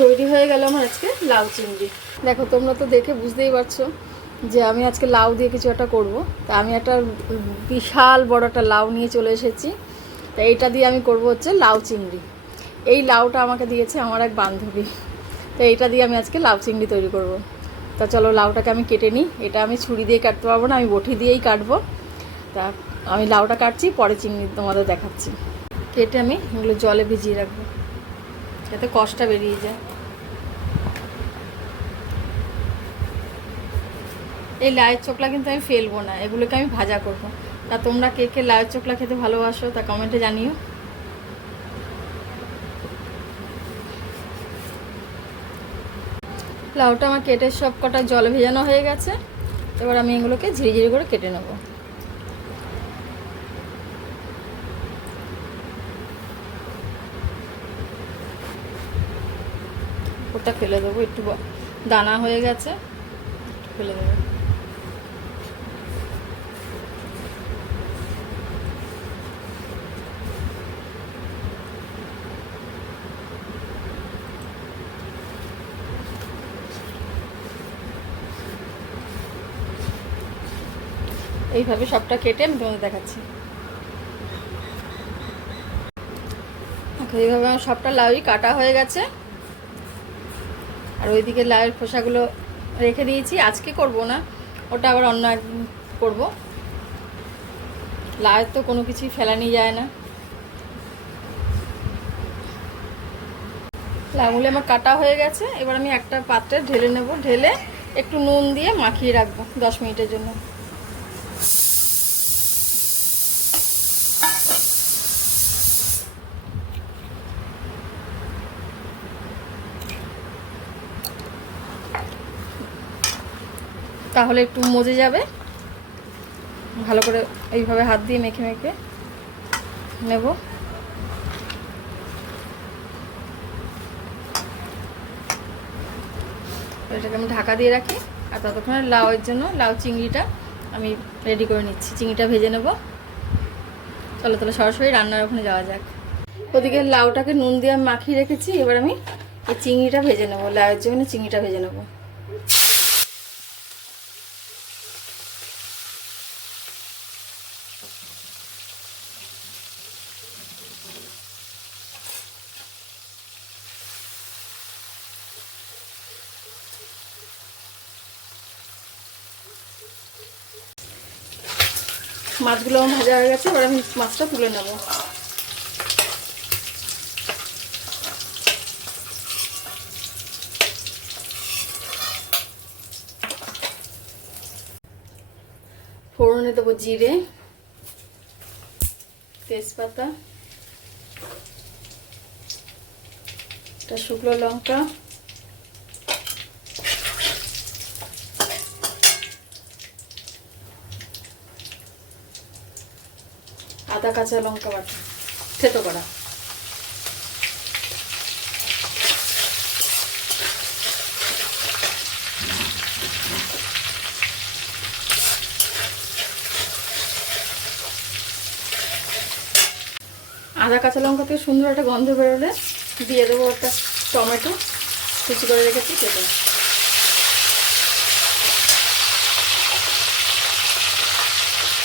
তৈরি হয়ে গেল আমার আজকে লাউ চিংড়ি। দেখো তোমরা তো দেখে বুঝতেই পারছো যে আমি আজকে লাউ দিয়ে কিছু একটা করবো। তা আমি একটা বিশাল বড় একটা লাউ নিয়ে চলে এসেছি। তা এইটা দিয়ে আমি করব হচ্ছে লাউ চিংড়ি। এই লাউটা আমাকে দিয়েছে আমার এক বান্ধবী। তো এইটা দিয়ে আমি আজকে লাউ চিংড়ি তৈরি করব। তা চলো লাউটাকে আমি কেটে নিই। এটা আমি ছুরি দিয়ে কাটতে পারবো না, আমি বটি দিয়েই কাটবো। তা আমি লাউটা কাটছি, পরে চিংড়ি তোমাদের দেখাচ্ছি। কেটে আমি এগুলো জলে ভিজিয়ে রাখবো যাতে কষটা বেরিয়ে যায়। এই লাউয়ের চোখলা কিন্তু আমি ফেলবো না, এগুলোকে আমি ভাজা করব। তা তোমরা কে কে লাউয়ের চোখলা খেতে ভালোবাসো তা কমেন্টে জানিও। লাউটা আমার কেটে সব কটা জলে ভেজানো হয়ে গেছে। এবার আমি এগুলোকে ঝিরিঝিরি করে কেটে নেব। ওটা ফেলে দেবো, একটু দানা হয়ে গেছে, ফেলে দেবো। এইভাবে সবটা কেটে আমি তোমাদের দেখাচ্ছি। এইভাবে আমার সবটা লাউই কাটা হয়ে গেছে। আর ওইদিকে লাউয়ের খোসাগুলো রেখে দিয়েছি, আজকে করব না, ওটা আবার অন্য একদিন করব। লাউয়ের তো কোনো কিছুই ফেলানি যায় না। লাউগুলো আমার কাটা হয়ে গেছে। এবার আমি একটা পাত্রে ঢেলে নেব, ঢেলে একটু নুন দিয়ে মাখিয়ে রাখবো 10 মিনিটের জন্য। তাহলে একটু মজে যাবে। ভালো করে এইভাবে হাত দিয়ে মেখে মেখে নেব। এটাকে আমি ঢাকা দিয়ে রাখি। আর ততক্ষণে লাউয়ের জন্য লাউ চিংড়িটা আমি রেডি করে নিচ্ছি। চিংড়িটা ভেজে নেব। চলো তাহলে সরাসরি রান্নার ওখানে যাওয়া যাক। ওদিকে লাউটাকে নুন দিয়ে আমি মাখিয়ে রেখেছি। এবার আমি এই চিংড়িটা ভেজে নেব। লাউয়ের জন্য চিংড়িটা ভেজে নেব। মাছগুলো আমার ভাজা হয়ে গেছে। এবার আমি মাছটা তুলে নেব। ফোড়নে দেবো জিরে, তেজপাতা, একটা শুকনো লঙ্কা, আদা কাঁচা লঙ্কা বাটা থেতো করা। আদা কাঁচা লঙ্কা থেকে সুন্দর একটা গন্ধ বেরোলে দিয়ে দেবো একটা টমেটো কুচি করে রেখেছি কেটে।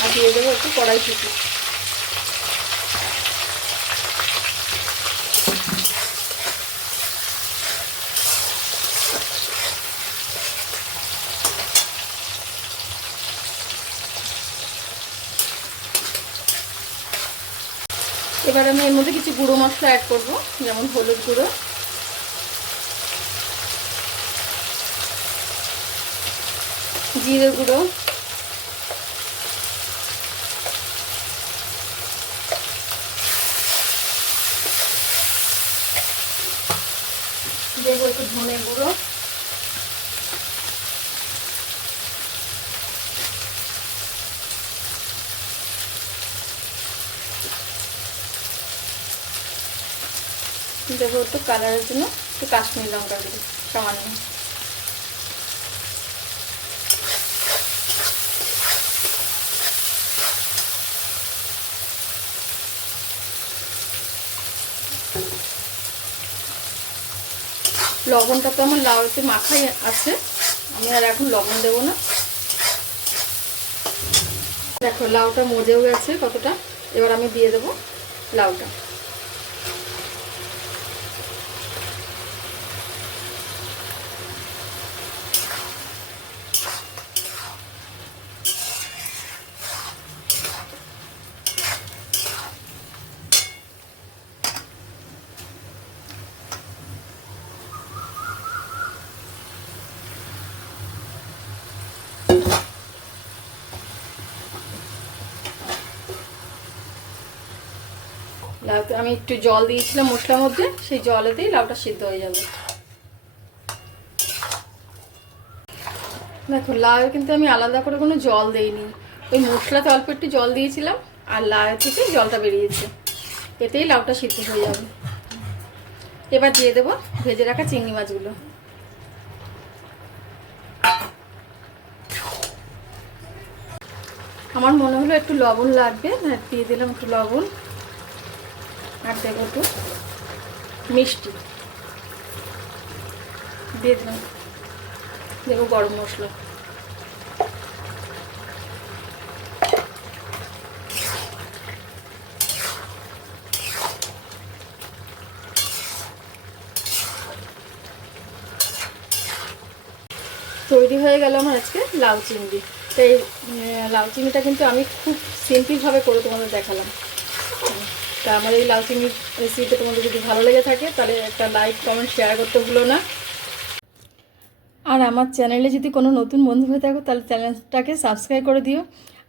আর দিয়ে দেবো একটু কড়াইশুঁটি। এবার আমি এর মধ্যে কিছু গুঁড়ো মশলা অ্যাড করবো, যেমন হলুদ গুঁড়ো, জিরে গুঁড়ো, দেবো একটু ধনে গুঁড়ো, দেবো একটু কালারের জন্য একটু কাশ্মীরি লঙ্কা গুঁড়ো সামান্য। লবণটা তো আমার লাউতে মাখাই আছে, আমি আর এখন লবণ দেবো না। দেখো লাউটা মজেও গেছে কতটা। এবার আমি দিয়ে দেবো লাউটা। লাউতে আমি একটু জল দিয়েছিলাম মশলার মধ্যে, সেই জলেতেই লাউটা সিদ্ধ হয়ে যাবে। দেখো লাউ কিন্তু আমি আলাদা করে কোনো জল দেইনি, ওই মশলাতে অল্প একটু জল দিয়েছিলাম আর লাউ থেকে জলটা বেরিয়েছে, এতেই লাউটা সিদ্ধ হয়ে যাবে। এবার দিয়ে দেবো ভেজে রাখা চিংড়ি মাছগুলো। আমার মনে হলো একটু লবণ লাগবে, দিয়ে দিলাম একটু লবণ, আর দেবো একটু মিষ্টি দিয়ে দিলাম, দেবো গরম মশলা। তৈরি হয়ে গেল আমার আজকে লাউ চিংড়ি। তো এই লাউ চিংড়িটা কিন্তু আমি খুব সিম্পলভাবে করে তোমাদের দেখালাম। তা আমার এই লাউ চিংড়ির রেসিপিটা তোমাদের যদি ভালো লেগে থাকে তাহলে একটা লাইক কমেন্ট শেয়ার করতে ভুলো না। আর আমার চ্যানেলে যদি কোনো নতুন বন্ধু হয়ে থাকো তাহলে চ্যানেলটাকে সাবস্ক্রাইব করে দিও।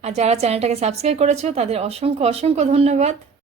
আর যারা চ্যানেলটাকে সাবস্ক্রাইব করেছো তাদের অসংখ্য অসংখ্য ধন্যবাদ।